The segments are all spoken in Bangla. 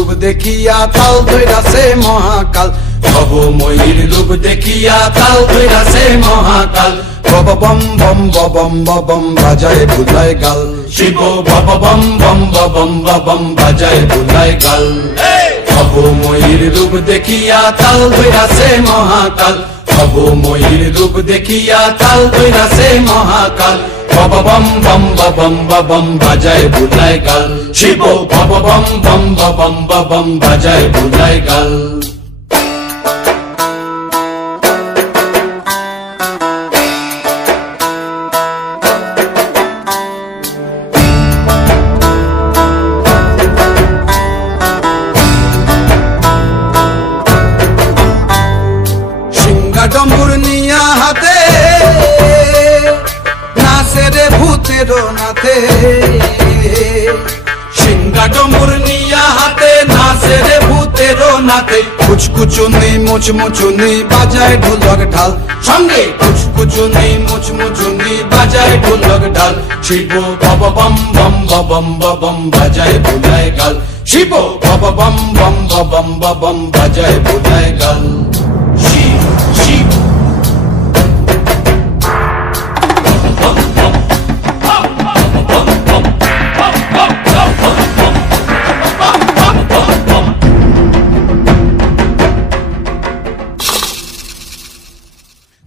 রূপ দেখিয়া তাল ধইরাছে মহাকাল, ভবময়ীর রূপ দেখিয়া তাল ধইরাছে মহাকাল। বব বম বম বম বম বাজায় বুলায় গাল, শিব বব বম বম বম বম বাজায় বুলায় গাল। ভবময়ীর রূপ দেখিয়া তাল ধইরাছে মহাকাল, ভবময়ীর রূপ দেখিয়া তাল ধইরাছে মহাকাল। বব বম বম বম বাজায় বুলায় গাল, শিব বব বম বম বম বাজায় বুলায় গাল। ডম্বুর নিয়া হাতে নাচে রে ভূতের নাথে, সিংহা ডম্বুর নিয়া হাতে নাচে রে ভূতের নাথে। কুচকুচুনি মুচমুচুনি বাজায় ঢোলক ঢাল, সঙ্গে কুচকুচুনি মুচমুচুনি বাজায় ঢোলক ঢাল। শিব বব বম বম বম বাজায় বুলায় গাল, শিব বব বম বম বম বাজায় বুলায় গাল। শিব শিব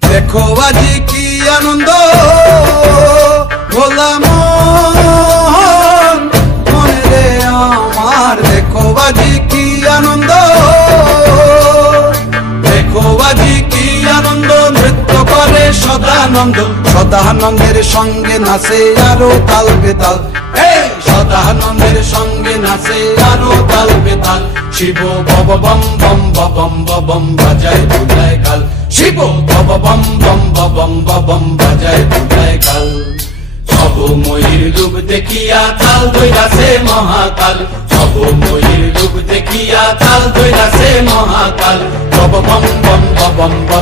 দেখো আজি কি আনন্দ ভোলা মন মনে রে আমার, দেখো আজি কি আনন্দ, দেখো আজি কি আনন্দ। নৃত্য করে সদানন্দ, সদানন্দের সঙ্গে নাচে আরো তাল বেতাল, সদানন্দের সঙ্গে নাচে আরো তাল বেতাল। শিব বব বম বম বাজায় বুলায় গাল, শিব বব বম বম বাজায় বুলায় গাল। ভবময়ীর রূপ দেখিয়া তাল ধইরাছে মহাকাল, ভবময়ীর রূপ দেখিয়া তাল ধইরাছে মহাকাল। বব বম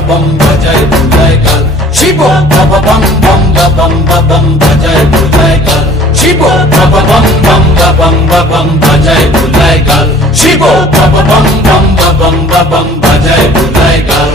বম বাজায় বুলায় গাল, শিব বব বম বম বাজায় বুলায় গাল, শিব বব বম বম বাজায় বুলায় গাল, শিব বব বম বম বাজায় বুলায় গাল।